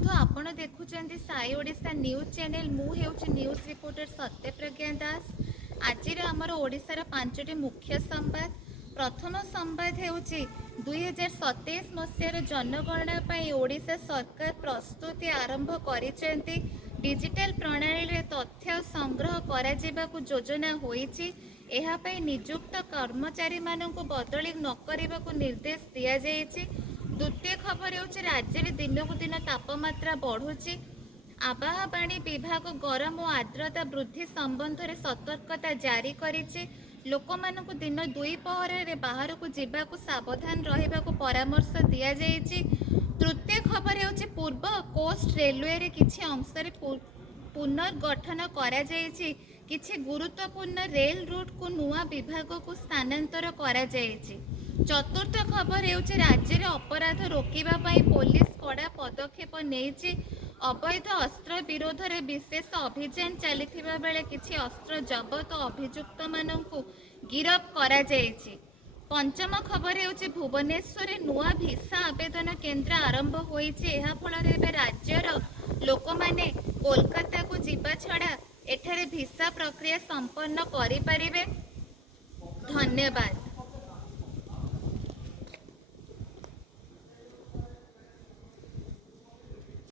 बंधु आपण देखुचंदी Sai Odisha news channel मु हेउची न्यूज रिपोर्टर सत्यप्रज्ञा दास। आज आमर ओडिशार 5टी मुख्य संवाद। प्रथम संवाद हेउची 2027 मसीहार जनगणना पई ओडिशा सरकार प्रस्तुति आरंभ करिसेंती। डिजिटल प्रणाली रे तथ्य संग्रह करा जिबाकु योजना होईची। एहा पई नियुक्त कर्मचारी माननकु बदली न करिबाकु निर्देश दिया जायछि। द्वितीय खबर होची राज्य में दिन को दिन तापमात्रा बढ़ुची। आबहावाणी विभाग गरम और आर्द्रता वृद्धि संबंध में सतर्कता जारी करिछि। लोकमानंकु दिन दुई पहर रे बाहर को जीवाकु सावधान रहिबाकु परामर्श दिया जायछि। तृतीय खबर होची पूर्व कोस्ट रेलवे रे किछि अंश रे पुनर्गठन करा जायछि। किछि गुरुत्वपूर्ण रेल रूट को नुआ विभाग को स्थानांतर करा जायछि। चतुर्थ खबर हेउछि राज्य में अपराध रोकिबा पई पुलिस कड़ा पदक्षेप नेइछि। अवैध अस्त्र विरोध में विशेष अभियान चलिथिबा बेले किछि अस्त्र जबत अभियुक्त माननकु गिरफ करा जायछि। पंचम खबर हेउछि भुवनेश्वर नुआ भिसा आवेदन केन्द्र आरंभ होइछि। एहा फଳରେ ଏବେ राज्यर लोकमाने कोलकाता को जीवा छड़ा एठारे भिसा प्रक्रिया संपन्न करि परिबे। धन्यवाद।